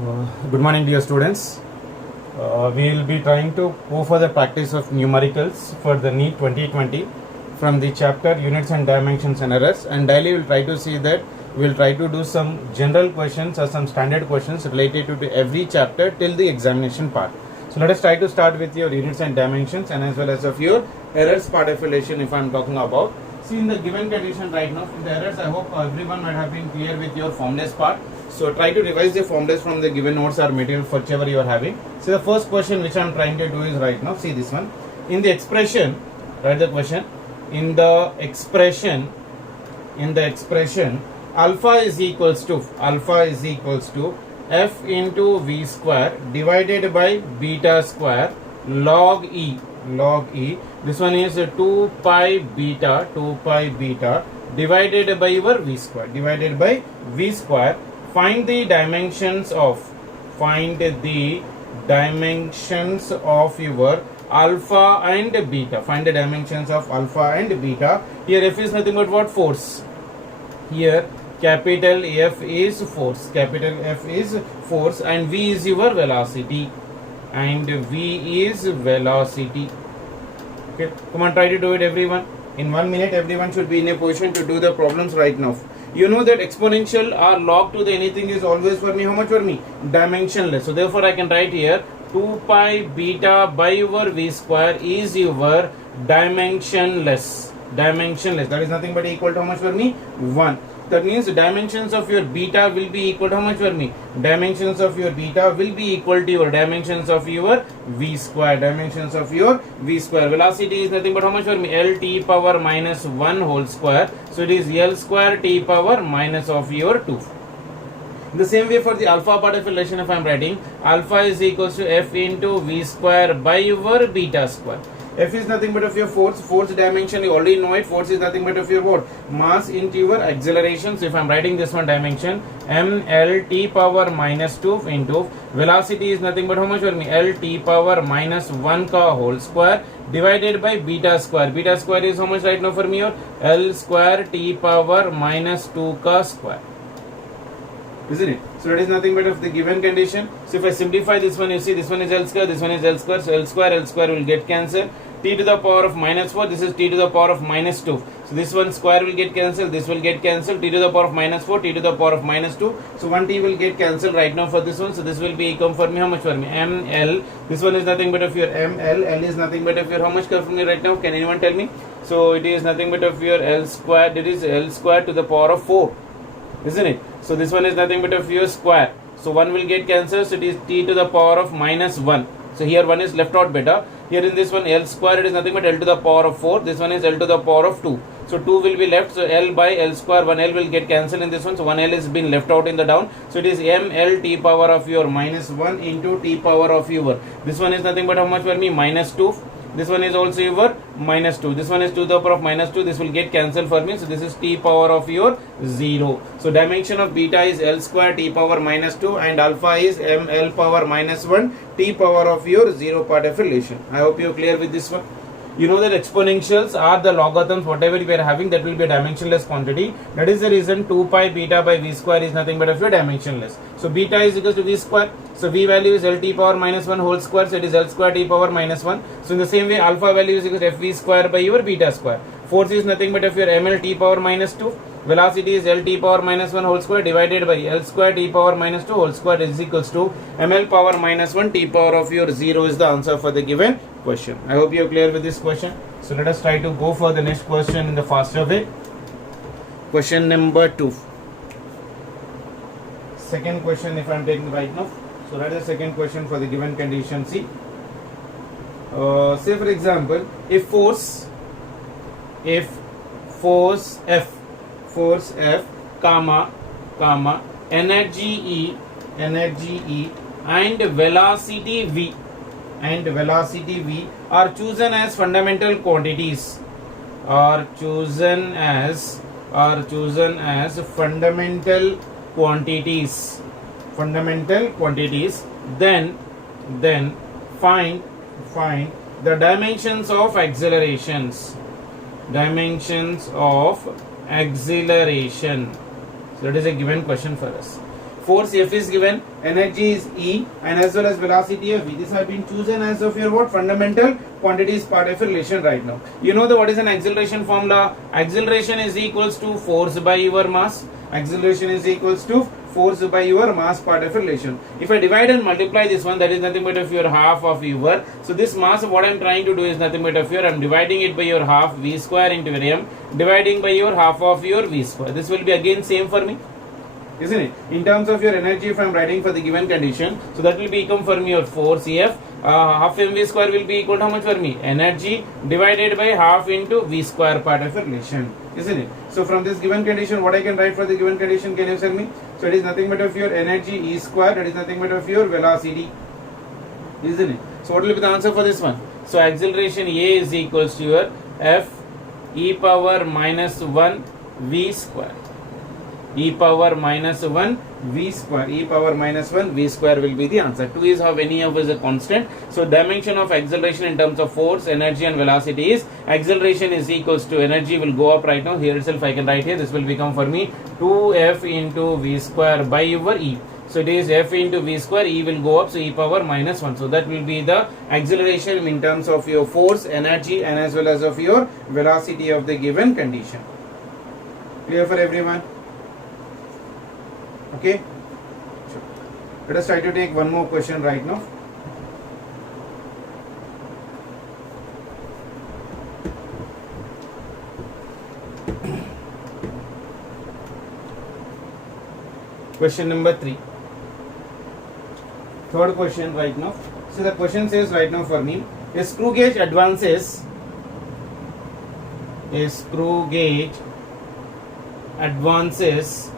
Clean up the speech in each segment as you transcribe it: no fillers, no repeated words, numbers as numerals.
Good morning, dear students. We will be trying to go for the practice of numericals for the NEET 2020 from the chapter Units and Dimensions and Errors, and daily we will try to see that we will try to do some general questions or some standard questions related to every chapter till the examination part. So let us try to start with your units and dimensions and as well as of your errors part affiliation if I am talking about. See, in the given condition right now, in the errors, I hope everyone might have been clear with your formulas part. So try to revise the formulas from the given notes or material whichever you are having. So the first question which I am trying to do is right now, see this one. In the expression, write the question. In the expression, alpha is equals to f into v square divided by beta square log e. This one is 2 pi beta divided by your v square. Find the dimensions of your alpha and beta. Find the dimensions of alpha and beta. Here f is nothing but what? Force. Here capital F is force. And v is your velocity. Okay, come on, try to do it, everyone. In 1 minute, everyone should be in a position to do the problems right now. You know that exponential or log to the anything is always for me, how much for me? Dimensionless. So therefore I can write here 2 pi beta by your v square is your dimensionless. That is nothing but equal to how much for me? 1. That means the dimensions of your beta will be equal to how much for me? Dimensions of your beta will be equal to your dimensions of your v square. Velocity is nothing but how much for me? L t power minus 1 whole square. So it is L square t power minus of your 2. In the same way for the alpha part of relation, if I am writing, alpha is equals to f into v square by your beta square. F is nothing but of your force dimension, you already know it. Force is nothing but of your what? Mass into your acceleration. So if I am writing this one dimension, ml t power minus 2 into velocity is nothing but how much for me? L t power minus 1 ka whole square divided by beta square. Beta square is how much right now for me? Or L square t power minus 2 ka square. Isn't it? So that is nothing but of the given condition. So if I simplify this one, you see this one is L square, this one is L square. So L square will get cancelled. T to the power of minus 4, this is t to the power of minus 2. So this one square will get cancelled, this will get cancelled. T to the power of minus 4, t to the power of minus 2. So 1 t will get cancelled right now for this one. So this will be equal for me, how much for me? ml. This one is nothing but of your ml. L is nothing but of your, how much for me right now? Can anyone tell me? So it is nothing but of your L square. It is L square to the power of 4. Isn't it? So this one is nothing but of your square. So 1 will get cancelled. So it is t to the power of minus 1. So here 1 is left out better. Here in this one L square, it is nothing but L to the power of 4. This one is L to the power of 2. So 2 will be left. So L by L square, 1L will get cancelled in this one. So 1L is been left out in the down. So it is ml t power of your minus 1 into t power of your. This one is nothing but how much for me? Minus 2. This one is also your minus 2. This one is to the power of minus 2. This will get cancelled for me. So this is t power of your 0. So dimension of beta is L square t power minus 2 and alpha is ml power minus 1 t power of your 0 part of relation. I hope you are clear with this one. You know that exponentials are the logarithms, whatever we are having, that will be a dimensionless quantity. That is the reason 2 pi beta by v square is nothing but of your dimensionless. So beta is equal to v square. So v value is L t power minus 1 whole square. So it is L square t power minus 1. So in the same way, alpha value is equal to fv square by your beta square. Force is nothing but of your ml t power minus 2. Velocity is L t power minus 1 whole square divided by L square t power minus 2 whole square is equals to ml power minus 1 t power of your 0 is the answer for the given question. I hope you are clear with this question. So let us try to go for the next question in the faster way. Question number 2. Second question if I am taking right now. So that is the second question for the given condition. See, say for example, if force F, comma, energy E and velocity V are chosen as fundamental quantities. Fundamental quantities. Then find the dimensions of accelerations. So that is a given question for us. Force F is given, energy is E, and as well as velocity of V. These have been chosen as of your what fundamental quantities part of a relation right now. You know what is an acceleration formula? Acceleration is equals to force by your mass. Acceleration is equals to force by your mass part of a relation. If I divide and multiply this one, that is nothing but of your half of your. So this mass, what I am trying to do is nothing but of your, I am dividing it by your half V square into m, dividing by your half of your V square. This will be again same for me, isn't it? In terms of your energy, if I am writing for the given condition, so that will become for me your force F, half mv square will be equal to how much for me? Energy divided by half into V square part of a relation, isn't it? So from this given condition, what I can write for the given condition, can you tell me? So it is nothing but of your energy E square, that is nothing but of your velocity, isn't it? So what will be the answer for this one? So acceleration A is equals to your F e power minus 1 V square. E power minus 1 V square. E power minus 1 V square will be the answer. 2 is how any of is a constant. So dimension of acceleration in terms of force, energy and velocity is acceleration is equals to energy will go up right now. Here itself I can write here. This will become for me 2F into V square by your E. So it is F into V square. E will go up. So E power minus 1. So that will be the acceleration in terms of your force, energy and as well as of your velocity of the given condition. Clear for everyone? Okay, sure. Let us try to take one more question right now. Question number 3. Third question right now. So the question says right now for me, a screw gauge advances. A screw gauge advances.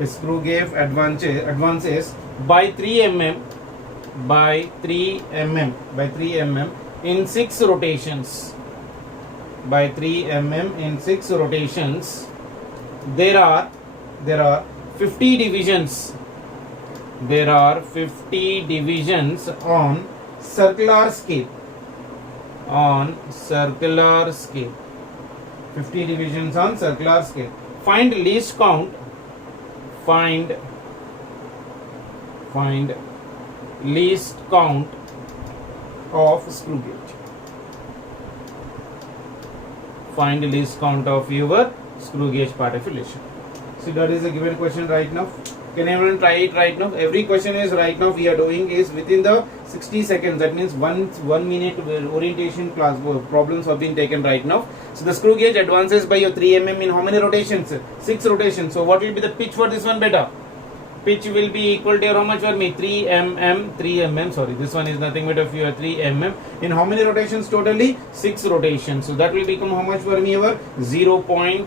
A screw gauge advances by 3 mm in 6 rotations. By 3 mm in 6 rotations. There are 50 divisions. There are 50 divisions on circular scale. On circular scale. 50 divisions on circular scale. Find least count. Find least count of screw gauge. Find least count of your screw gauge part of relation. So that is a given question right now. Can everyone try it right now? Every question is right now we are doing is within the 60 seconds. That means 1 minute orientation class problems have been taken right now. So the screw gauge advances by your 3 mm in how many rotations? 6 rotations. So what will be the pitch for this one better? Pitch will be equal to how much for me? 3 mm. Sorry, this one is nothing but of your 3 mm. In how many rotations totally? 6 rotations. So that will become how much for me? Our 0.5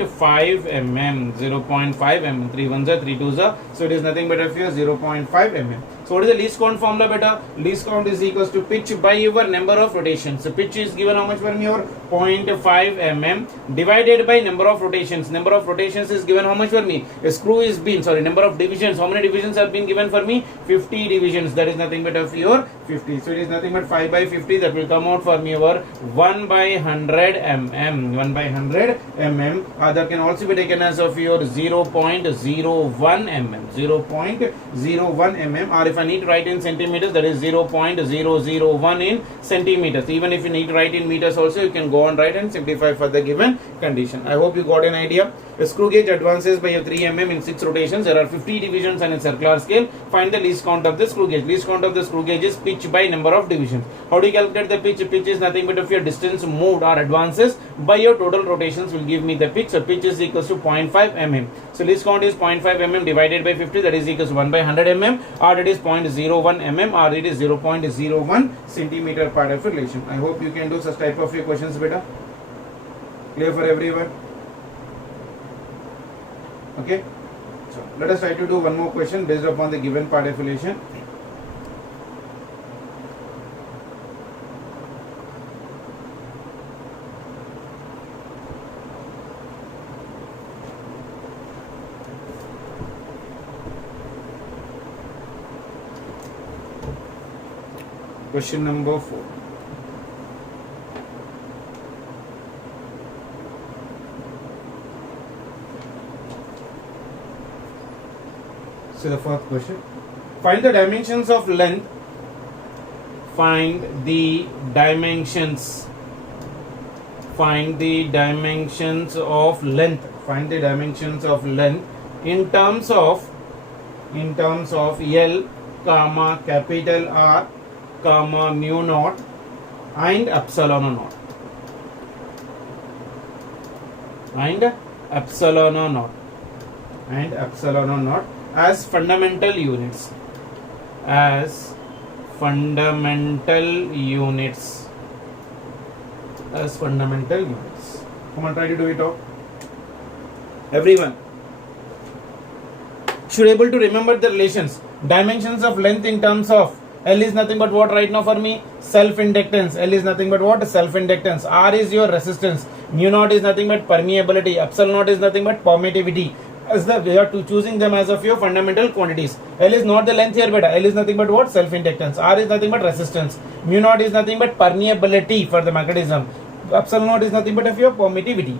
mm. 0.5 mm. 3 ones are 3 twos are. So it is nothing but of your 0.5 mm. So what is the least count formula beta? Least count is equals to pitch by your number of rotations. So pitch is given how much for me? Or 0.5 mm divided by number of rotations. Number of rotations is given how much for me? A screw is been, number of divisions. How many divisions have been given for me? 50 divisions. That is nothing but of your 50. So it is nothing but 5 by 50. That will come out for me over 1 by 100 mm. 1 by 100 mm. That can also be taken as of your 0.01 mm. 0.01 mm. Or if I need to write in centimeters, that is 0.001 in centimeters. Even if you need to write in meters also, you can go on write and simplify for the given condition. I hope you got an idea. The screw gauge advances by a 3 mm in 6 rotations. There are 50 divisions on a circular scale. Find the least count of the screw gauge. Least count of the screw gauge is pitch by number of divisions. How do you calculate the pitch? Pitch is nothing but if your distance moved or advances by your total rotations will give me the pitch. So pitch is equals to 0.5 mm. So least count is 0.5 mm divided by 50. That is equals to 1 by 100 mm. Or it is 0.01 mm or it is 0.01 centimeter part of relation. I hope you can do such type of questions better. Clear for everyone? Okay. So let us try to do one more question based upon the given part of relation. Question number 4. So the fourth question. Find the dimensions of length. Find the dimensions. Find the dimensions of length. Find the dimensions of length in terms of L, comma capital R, comma mu naught and epsilon naught. And epsilon naught. And epsilon naught as fundamental units. As fundamental units. As fundamental units. Come on, try to do it out. Everyone should able to remember the relations. Dimensions of length in terms of L is nothing but what right now for me? Self-inductance. L is nothing but what? Self-inductance. R is your resistance. Mu naught is nothing but permeability. Epsilon naught is nothing but permittivity. As we are choosing them as of your fundamental quantities. L is not the length here, but L is nothing but what? Self-inductance. R is nothing but resistance. Mu naught is nothing but permeability for the mechanism. Epsilon naught is nothing but of your permittivity.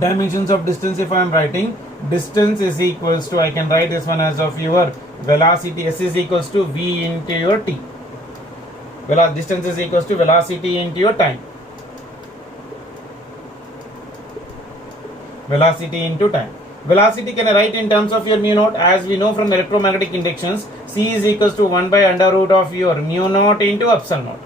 Dimensions of distance, if I am writing, distance is equals to, I can write this one as of your velocity. S is equals to V into your T. Distance is equals to velocity into your time. Velocity into time. Velocity can I write in terms of your mu naught, as we know from electromagnetic inductions. C is equals to 1 by under root of your mu naught into epsilon naught.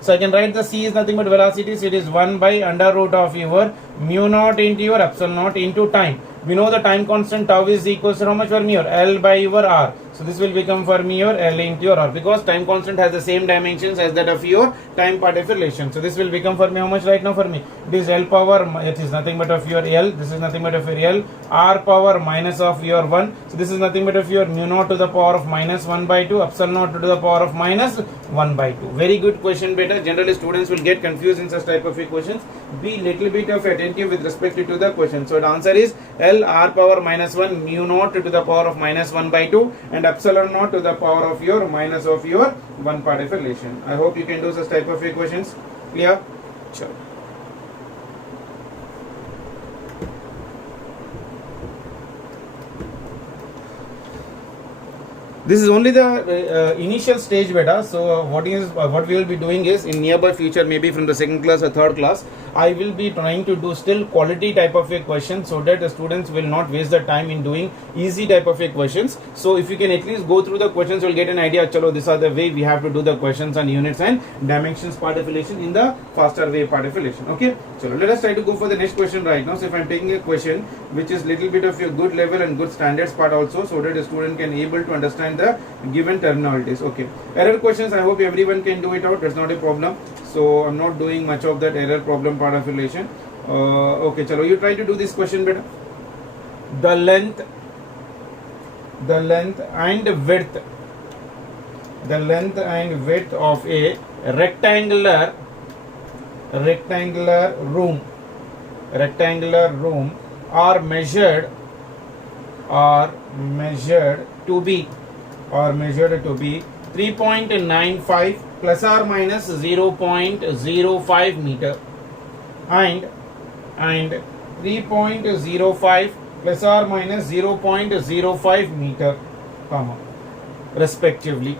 So I can write the C is nothing but velocity, so it is 1 by under root of your mu naught into your epsilon naught into time. We know the time constant tau is equals to how much for me? Your L by your R. So this will become for me your L into your R, because time constant has the same dimensions as that of your time part of relation. So this will become for me how much right now for me? It is L power, it is nothing but of your L. This is nothing but of your L. R power minus of your 1. So this is nothing but of your mu naught to the power of minus 1 by 2, epsilon naught to the power of minus 1 by 2. Very good question, beta. Generally students will get confused in such type of equations. Be little bit of attentive with respect to the question. So the answer is L R power minus 1 mu naught to the power of minus 1 by 2 and epsilon naught to the power of your minus of your 1 part of relation. I hope you can do such type of equations. Clear? Sure. This is only the initial stage, beta. So what we will be doing is in nearby future, maybe from the second class or third class, I will be trying to do still quality type of a question, so that the students will not waste their time in doing easy type of a questions. So if you can at least go through the questions, you'll get an idea. Chalo, these are the way we have to do the questions on units and dimensions part of relation in the faster way part of relation. Okay. So let us try to go for the next question right now. So if I'm taking a question which is little bit of your good level and good standards part also, so that the student can able to understand the given terminologies. Okay. Error questions, I hope everyone can do it out. That's not a problem. So I'm not doing much of that error problem part of relation. Okay, chalo, you try to do this question better. The length and width of a rectangular room are measured to be 3.95 plus or minus 0.05 meter and 3.05 plus or minus 0.05 meter, comma, respectively,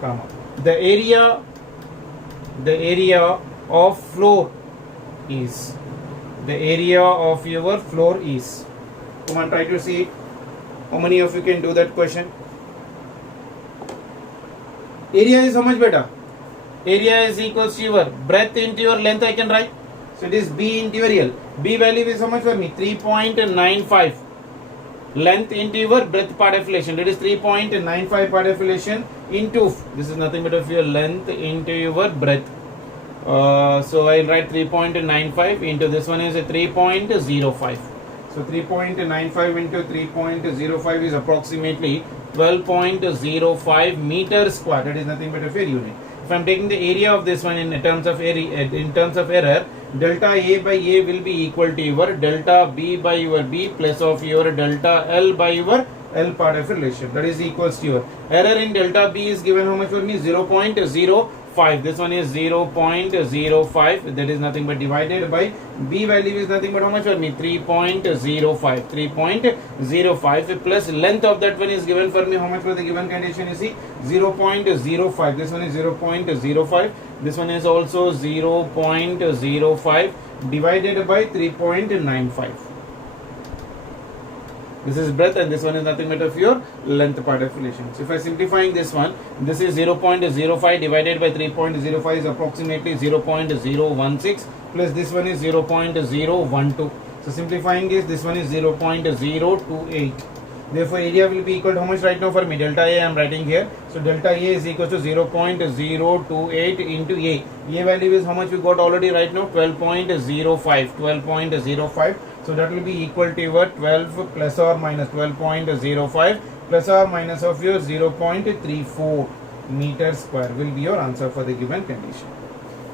comma. The area of floor is, come on, try to see how many of you can do that question. Area is how much, beta? Area is equals to your breadth into your length, I can write. So it is B into your L. B value is how much for me? 3.95. Length into your breadth part of relation. That is 3.95 part of relation into, this is nothing but of your length into your breadth. So I'll write 3.95 into this one is a 3.05. So 3.95 into 3.05 is approximately 12.05 meters square. That is nothing but a fair unit. If I am taking the area of this one in terms of error, delta A by A will be equal to your delta B by your B plus of your delta L by your L part of relation. That is equals to your error in delta B is given how much for me? 0.05 5. This one is 0.05. That is nothing but divided by B value is nothing but how much for me? 3.05. 3.05 plus length of that one is given for me. How much for the given condition? You see 0.05. This one is 0.05. This one is also 0.05 divided by 3.95. This is breadth and this one is nothing but of your length part of relation. So if I simplifying this one, this is 0.05 divided by 3.05 is approximately 0.016 plus this one is 0.012. So simplifying this one is 0.028. Therefore area will be equal to how much right now for me? Delta A I am writing here. So delta A is equal to 0.028 into A. A value is how much we got already right now? 12.05. 12.05. So that will be equal to your 12 plus or minus 12.05 plus or minus of your 0.34 meter square will be your answer for the given condition.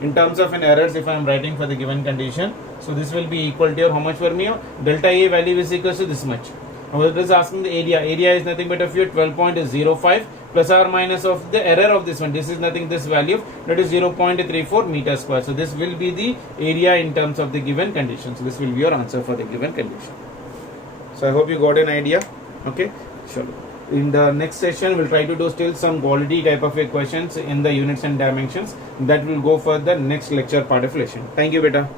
In terms of an errors, if I am writing for the given condition, so this will be equal to your how much for me? Delta A value is equal to this much. Now it is asking the area. Area is nothing but of your 12.05 plus or minus of the error of this one. This is nothing, this value, that is 0.34 meter square. So this will be the area in terms of the given condition. So this will be your answer for the given condition. So I hope you got an idea. Okay, sure. In the next session, we'll try to do still some quality type of questions in the units and dimensions. That will go for the next lecture part of lesson. Thank you, beta.